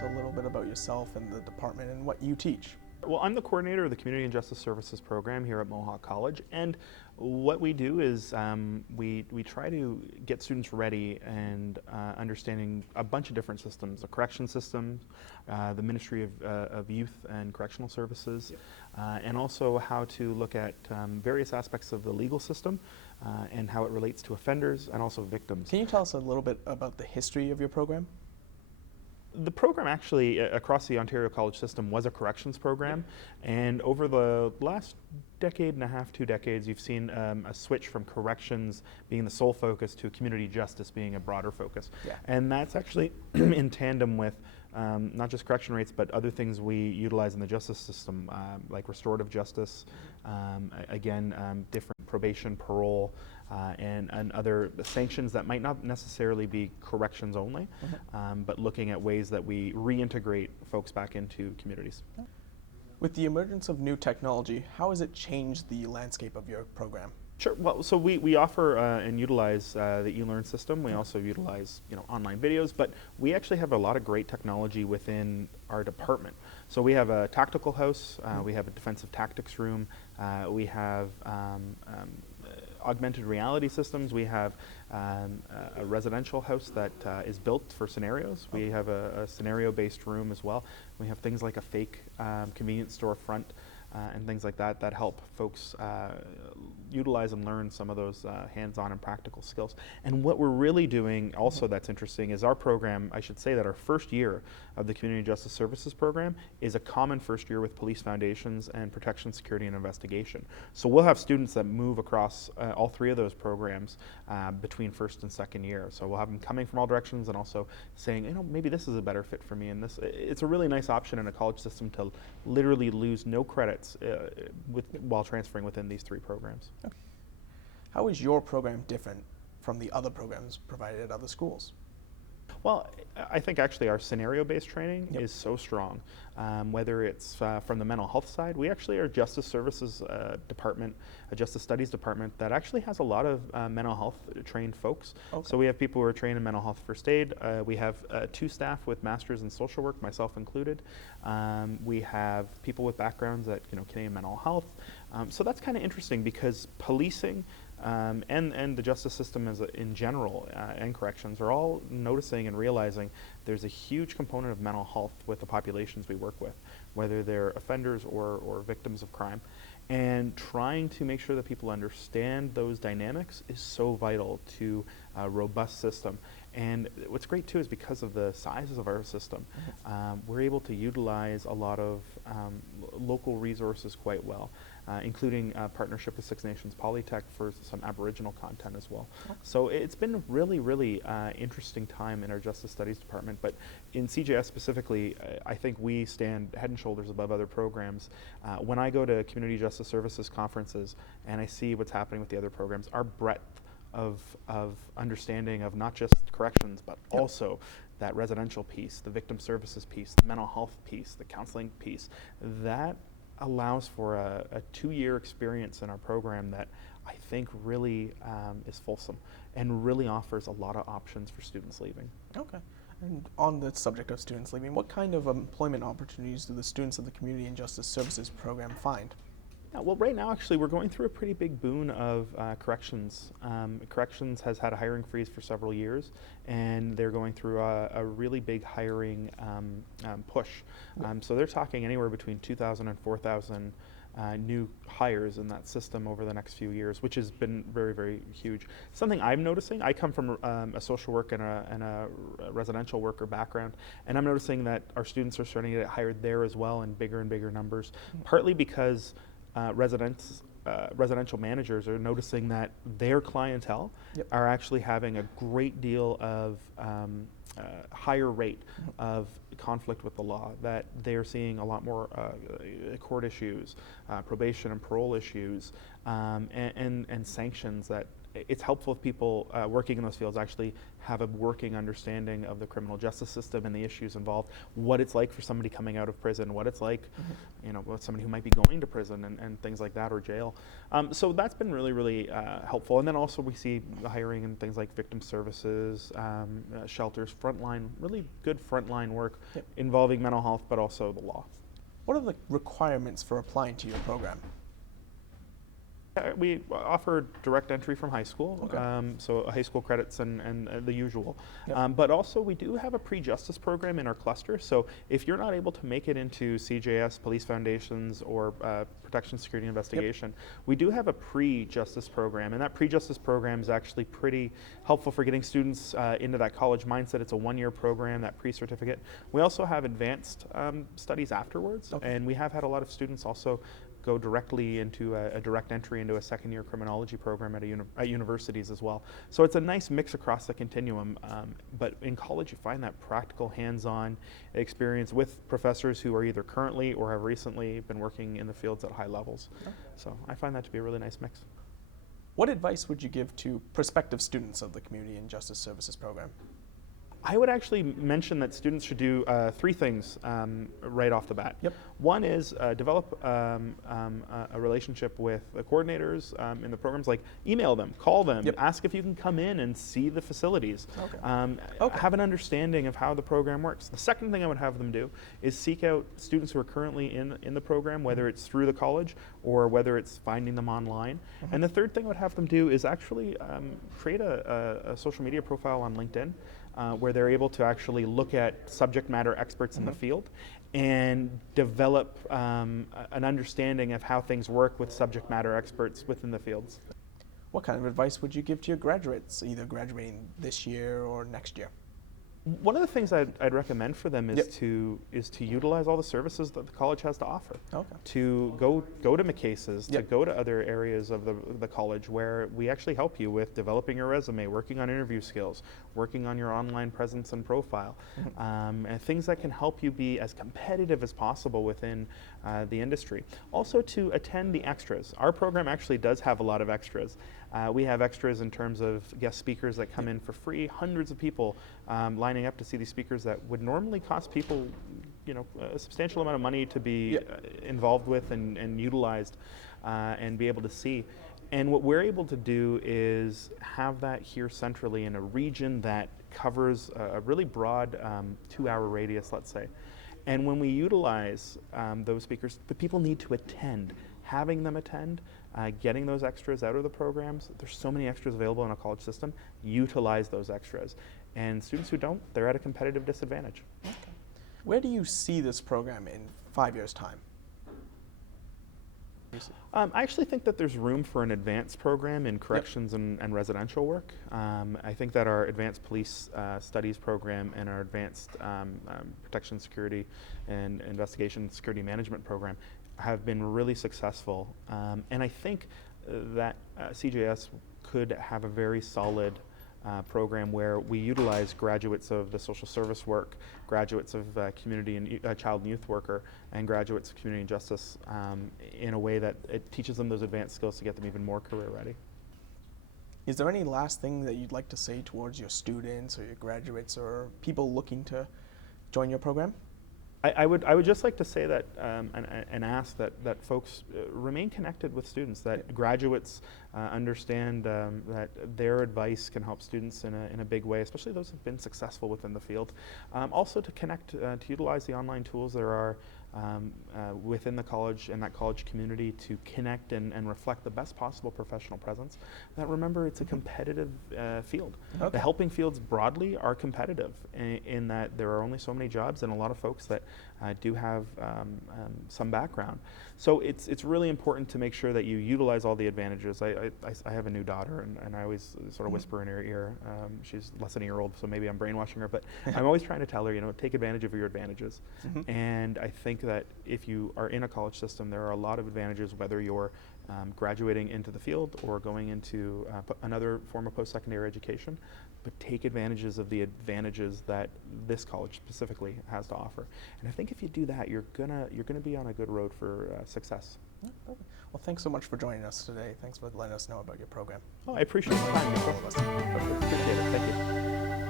us a little bit about yourself and the department and what you teach? Well, I'm the coordinator of the Community and Justice Services program here at Mohawk College, and what we do is we try to get students ready and understanding a bunch of different systems: the correction system, the Ministry of Youth and Correctional Services, and also how to look at various aspects of the legal system and how it relates to offenders and also victims. Can you tell us a little bit about the history of your program? The program actually across the Ontario college system was a corrections program, and over the last decade and a half, 2 decades, you've seen a switch from corrections being the sole focus to community justice being a broader focus. And that's actually in tandem with not just correction rates, but other things we utilize in the justice system, like restorative justice, different probation, parole, and other sanctions that might not necessarily be corrections only, but looking at ways that we reintegrate folks back into communities. With the emergence of new technology, how has it changed the landscape of your program? Sure. Well, so we offer and utilize the eLearn system. We also utilize online videos, but we actually have a lot of great technology within our department. So we have a tactical house, we have a defensive tactics room, we have augmented reality systems. We have a residential house that is built for scenarios. We have a scenario-based room as well. We have things like a fake convenience store front and things like that that help folks utilize and learn some of those hands-on and practical skills. And what we're really doing also that's interesting is our program, I should say that our first year of the Community Justice Services program is a common first year with police foundations and protection, security, and investigation. So we'll have students that move across all 3 of those programs between first and second year. So we'll have them coming from all directions and also saying, maybe this is a better fit for me. And it's a really nice option in a college system to literally lose no credits while transferring within these 3 programs. Okay. How is your program different from the other programs provided at other schools? Well, I think actually our scenario-based training is so strong. Whether it's from the mental health side, we actually are a justice services department, a justice studies department that actually has a lot of mental health trained folks. Okay. So we have people who are trained in mental health first aid. We have 2 staff with masters in social work, myself included. We have people with backgrounds at Canadian mental health. So that's kind of interesting because policing and the justice system in general and corrections are all noticing and realizing there's a huge component of mental health with the populations we work with, whether they're offenders or victims of crime. And trying to make sure that people understand those dynamics is so vital to a robust system. And what's great too is because of the sizes of our system, we're able to utilize a lot of local resources quite well, including a partnership with Six Nations Polytech for some Aboriginal content as well. So it's been a really, really interesting time in our Justice Studies department, but in CJS specifically, I think we stand head and shoulders above other programs. When I go to Community Justice Services conferences and I see what's happening with the other programs, our breadth of understanding of not just corrections, but also that residential piece, the victim services piece, the mental health piece, the counseling piece, that allows for a 2-year experience in our program that I think really is fulsome and really offers a lot of options for students leaving. Okay. And on the subject of students leaving, what kind of employment opportunities do the students of the Community and Justice Services program find? Well, right now, actually, we're going through a pretty big boon of corrections. Corrections has had a hiring freeze for several years, and they're going through a really big hiring push. So they're talking anywhere between 2,000 and 4,000 new hires in that system over the next few years, which has been very, very huge. Something I'm noticing, I come from a social work and a residential worker background, and I'm noticing that our students are starting to get hired there as well in bigger and bigger numbers, partly because residential managers are noticing that their clientele are actually having a great deal of higher rate of conflict with the law, that they're seeing a lot more court issues, probation and parole issues, and sanctions that it's helpful if people working in those fields actually have a working understanding of the criminal justice system and the issues involved, what it's like for somebody coming out of prison, what it's like, with somebody who might be going to prison and things like that, or jail. So that's been really, really helpful. And then also we see the hiring in things like victim services, shelters, really good frontline work involving mental health, but also the law. What are the requirements for applying to your program? We offer direct entry from high school, so high school credits and the usual. But also we do have a pre-justice program in our cluster, so if you're not able to make it into CJS, Police Foundations, or Protection, Security, Investigation, we do have a pre-justice program, and that pre-justice program is actually pretty helpful for getting students into that college mindset. It's a one-year program, that pre-certificate. We also have advanced studies afterwards, and we have had a lot of students also go directly into a direct entry into a second-year criminology program at universities as well. So it's a nice mix across the continuum, but in college you find that practical, hands-on experience with professors who are either currently or have recently been working in the fields at high levels. So I find that to be a really nice mix. What advice would you give to prospective students of the Community and Justice Services program? I would actually mention that students should do three things right off the bat. One is develop a relationship with the coordinators in the programs, like email them, call them, ask if you can come in and see the facilities, have an understanding of how the program works. The second thing I would have them do is seek out students who are currently in the program, whether it's through the college or whether it's finding them online. And the third thing I would have them do is actually create a social media profile on LinkedIn, where they're able to actually look at subject matter experts in the field and develop an understanding of how things work with subject matter experts within the fields. What kind of advice would you give to your graduates, either graduating this year or next year? One of the things I'd recommend for them is to utilize all the services that the college has to offer. To go to McCase's, to go to other areas of the college where we actually help you with developing your resume, working on interview skills, working on your online presence and profile, and things that can help you be as competitive as possible within the industry. Also to attend the extras. Our program actually does have a lot of extras. We have extras in terms of guest speakers that come in for free, hundreds of people lining up to see these speakers that would normally cost people, a substantial amount of money to be involved with and utilized and be able to see. And what we're able to do is have that here centrally in a region that covers a really broad 2-hour radius, let's say. And when we utilize those speakers, the people need to attend. Having them attend, getting those extras out of the programs, there's so many extras available in a college system, utilize those extras. And students who don't, they're at a competitive disadvantage. Where do you see this program in 5 years' time? I actually think that there's room for an advanced program in corrections and residential work. I think that our advanced police studies program and our advanced protection, security, and investigation security management program have been really successful. And I think that CJS could have a very solid program where we utilize graduates of the social service work, graduates of community and child and youth worker, and graduates of community and justice in a way that it teaches them those advanced skills to get them even more career ready. Is there any last thing that you'd like to say towards your students or your graduates or people looking to join your program? I would just like to say that and ask that folks remain connected with students, that graduates understand that their advice can help students in a big way, especially those who've been successful within the field. Also to connect, to utilize the online tools there are within the college and that college community to connect and reflect the best possible professional presence. That, remember, it's a competitive field. The helping fields broadly are competitive in that there are only so many jobs and a lot of folks that do have some background. So it's really important to make sure that you utilize all the advantages. I have a new daughter, and I always sort of whisper in her ear. She's less than a year old, so maybe I'm brainwashing her, but I'm always trying to tell her, take advantage of your advantages. And I think that if you are in a college system, there are a lot of advantages, whether you're graduating into the field or going into another form of post-secondary education, but take advantages of the advantages that this college specifically has to offer. And I think if you do that, you're gonna be on a good road for success. Yeah, perfect. Well, thanks so much for joining us today. Thanks for letting us know about your program. Oh, I appreciate the time, Nicole. All of us. Appreciate it. Thank you.